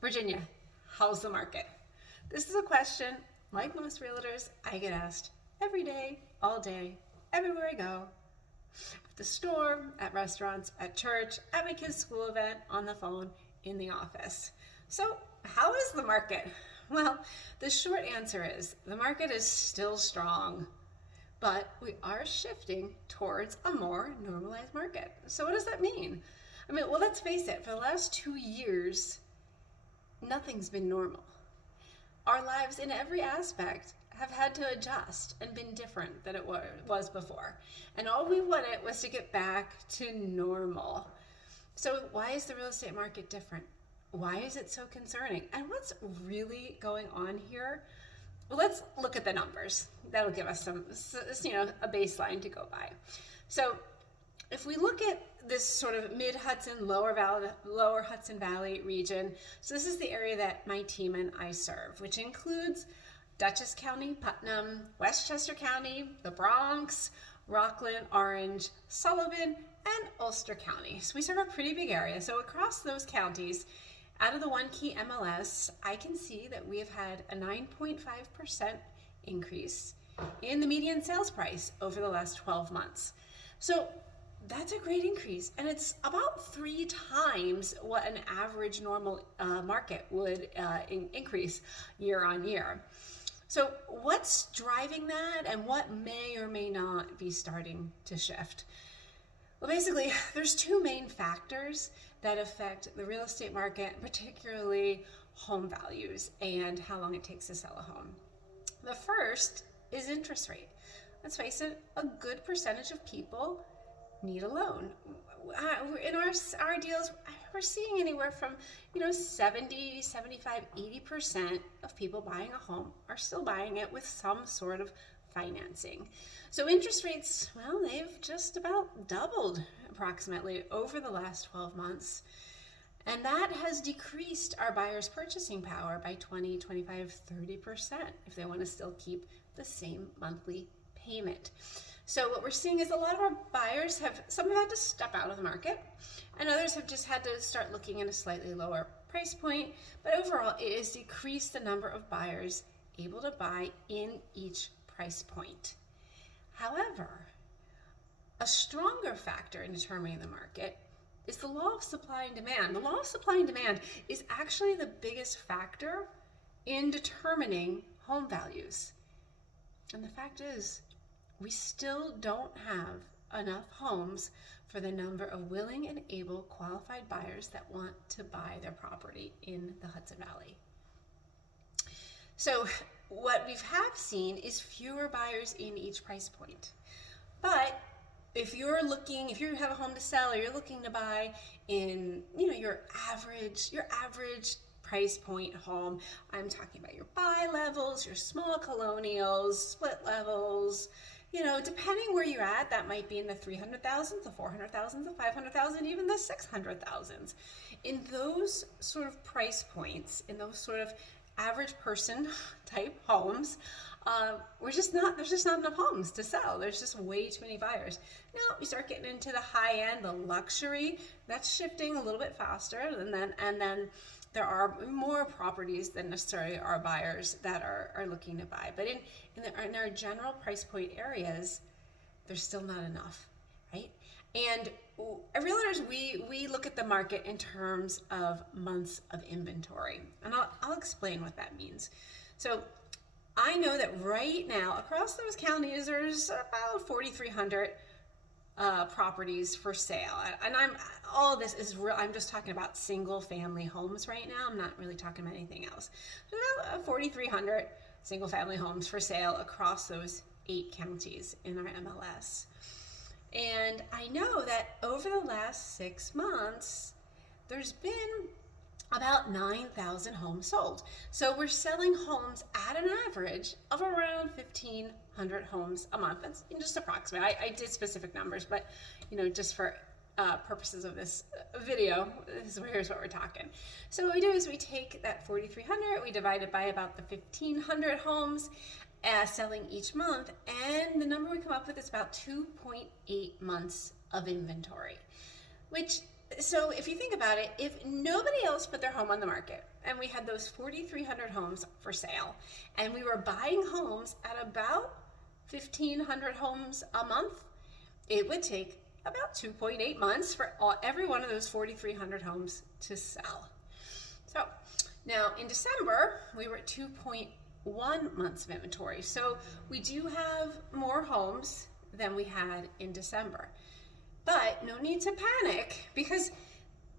Virginia, how's the market? This is a question, like most realtors, I get asked every day, all day, everywhere I go. At the store, at restaurants, at church, at my kids' school event, on the phone, in the office. So, how is the market? Well, the short answer is the market is still strong, but we are shifting towards a more normalized market. So, what does that mean? Well, let's face it, for the last 2 years, nothing's been normal. Our lives in every aspect have had to adjust and been different than it was before. And all we wanted was to get back to normal. So why is the real estate market different? Why is it so concerning? And what's really going on here? Well, let's look at the numbers. That'll give us a baseline to go by. So if we look at this sort of mid-Hudson, lower Hudson Valley region, so this is the area that my team and I serve, which includes Dutchess County, Putnam, Westchester County, the Bronx, Rockland, Orange, Sullivan, and Ulster County. So we serve a pretty big area. So across those counties, out of the One Key MLS, I can see that we have had a 9.5% increase in the median sales price over the last 12 months. So that's a great increase, and it's about 3 times what an average normal market would increase year on year. So what's driving that, and what may or may not be starting to shift? Well, basically, there's 2 main factors that affect the real estate market, particularly home values and how long it takes to sell a home. The first is interest rate. Let's face it, a good percentage of people need a loan. In our deals, we're seeing anywhere from 70, 75, 80% of people buying a home are still buying it with some sort of financing. So interest rates, well, they've just about doubled approximately over the last 12 months. And that has decreased our buyers' purchasing power by 20, 25, 30% if they want to still keep the same monthly payment. So what we're seeing is a lot of our buyers some have had to step out of the market, and others have just had to start looking at a slightly lower price point. But overall, it has decreased the number of buyers able to buy in each price point. However, a stronger factor in determining the market is the law of supply and demand. The law of supply and demand is actually the biggest factor in determining home values. And the fact is, we still don't have enough homes for the number of willing and able qualified buyers that want to buy their property in the Hudson Valley. So what we have seen is fewer buyers in each price point. But if you have a home to sell, or you're looking to buy in, your average price point home, I'm talking about your bi-levels, your small colonials, split levels, depending where you're at, that might be in the 300,000s, the 400,000s, the 500,000, even the 600,000s. In those sort of price points, in those sort of average person type homes, there's just not enough homes to sell. There's just way too many buyers. Now we start getting into the high end, the luxury, that's shifting a little bit faster, and then there are more properties than necessarily our buyers that are looking to buy. But in our general price point areas, there's still not enough, right? And realtors, we look at the market in terms of months of inventory, and I'll explain what that means. So I know that right now across those counties, there's about 4,300 properties for sale, and I'm just talking about single family homes right now. I'm not really talking about anything else. There's about 4,300 single family homes for sale across those 8 counties in our MLS. And I know that over the last 6 months, there's been about 9,000 homes sold. So we're selling homes at an average of around 1,500 homes a month. That's just approximate. I did specific numbers, but just for purposes of this video, here's what we're talking. So what we do is we take that 4,300, we divide it by about the 1,500 homes selling each month, and the number we come up with is about 2.8 months of inventory, which So if you think about it, if nobody else put their home on the market and we had those 4,300 homes for sale and we were buying homes at about 1,500 homes a month, it would take about 2.8 months for every one of those 4,300 homes to sell. So now in December, we were at 2.1 months of inventory. So we do have more homes than we had in December. But no need to panic, because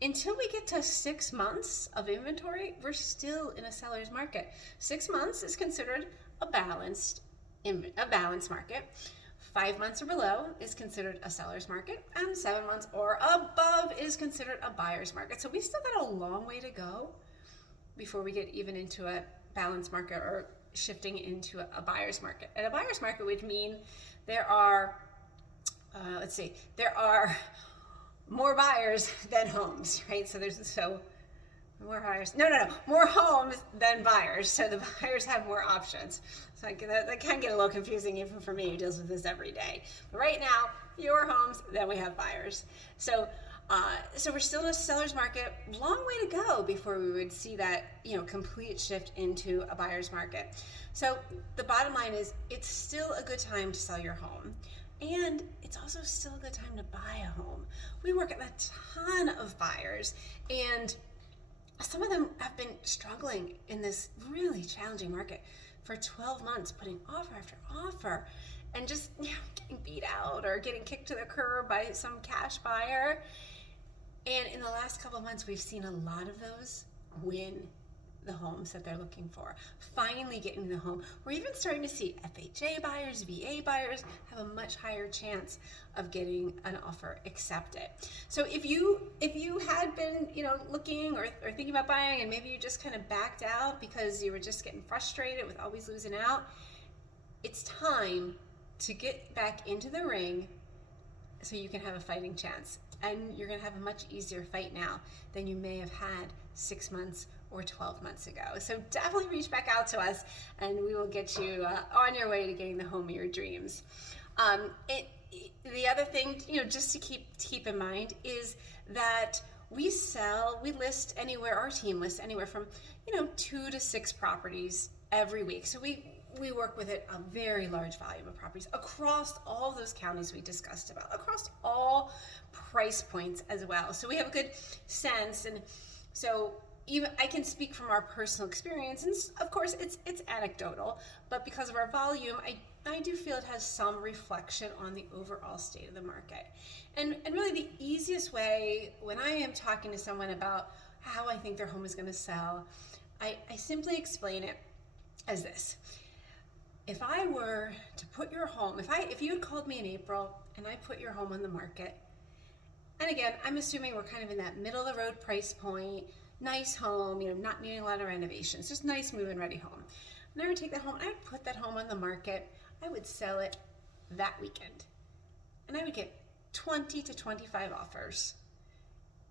until we get to 6 months of inventory, we're still in a seller's market. 6 months is considered a balanced market. 5 months or below is considered a seller's market, and 7 months or above is considered a buyer's market. So we still got a long way to go before we get even into a balanced market or shifting into a buyer's market. And a buyer's market would mean there are there are more buyers than homes, right? So more buyers. More homes than buyers. So the buyers have more options. So that can get a little confusing even for me, who deals with this every day. But right now, fewer homes than we have buyers. So we're still in a seller's market. Long way to go before we would see that, complete shift into a buyer's market. So the bottom line is, it's still a good time to sell your home. And it's also still a good time to buy a home. We work with a ton of buyers, and some of them have been struggling in this really challenging market for 12 months, putting offer after offer, and just getting beat out or getting kicked to the curb by some cash buyer. And in the last couple of months, we've seen a lot of those win the homes that they're looking for, finally getting the home. We're even starting to see FHA buyers, VA buyers have a much higher chance of getting an offer accepted. So if you had been looking or thinking about buying, and maybe you just kind of backed out because you were just getting frustrated with always losing out, it's time to get back into the ring so you can have a fighting chance. And you're going to have a much easier fight now than you may have had 6 months or 12 months ago. So definitely reach back out to us, and we will get you on your way to getting the home of your dreams. The other thing, just to keep in mind is that our team lists anywhere from 2 to 6 properties every week. So we work with a very large volume of properties across all those counties we discussed about, across all price points as well. So we have a good sense, and so even I can speak from our personal experience, and of course it's anecdotal, but because of our volume, I do feel it has some reflection on the overall state of the market. And really the easiest way when I am talking to someone about how I think their home is going to sell, I simply explain it as this. If I were to put your home, if you had called me in April and I put your home on the market, and again, I'm assuming we're kind of in that middle of the road price point, nice home, not needing a lot of renovations, just nice move-in ready home. And I would take that home and I would put that home on the market. I would sell it that weekend. And I would get 20 to 25 offers.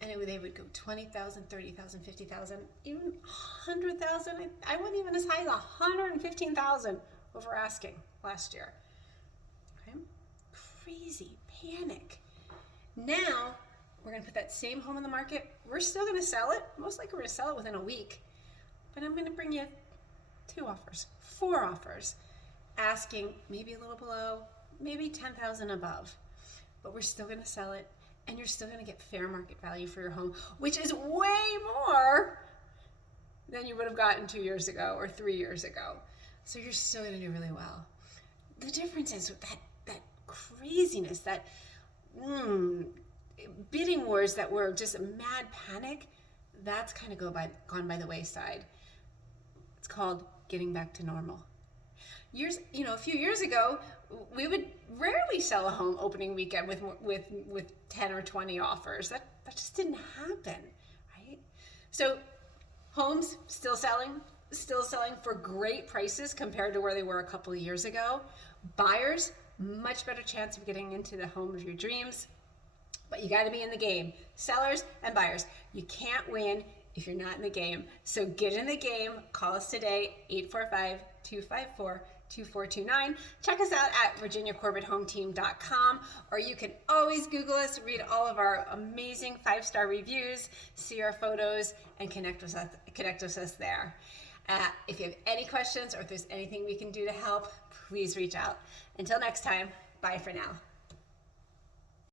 And they would go 20,000, 30,000, 50,000, even 100,000. I went even as high as 115,000 over asking last year. Okay? Crazy panic. Now, we're going to put that same home on the market. We're still going to sell it. Most likely we're going to sell it within a week. But I'm going to bring you 2 offers, 4 offers, asking maybe a little below, maybe 10,000 above. But we're still going to sell it, and you're still going to get fair market value for your home, which is way more than you would have gotten 2 years ago or 3 years ago. So you're still going to do really well. The difference is with that craziness, that bidding wars that were just a mad panic, that's kind of gone by the wayside. It's called getting back to normal. A few years ago, we would rarely sell a home opening weekend with 10 or 20 offers. That just didn't happen, right? So homes still selling for great prices compared to where they were a couple of years ago. Buyers, much better chance of getting into the home of your dreams, but you got to be in the game. Sellers and buyers, you can't win if you're not in the game. So get in the game. Call us today, 845-254-9999. 2429. Check us out at virginiacorbetthometeam.com, or you can always Google us, read all of our amazing 5-star reviews, see our photos, and connect with us there. If you have any questions or if there's anything we can do to help, please reach out. Until next time, bye for now.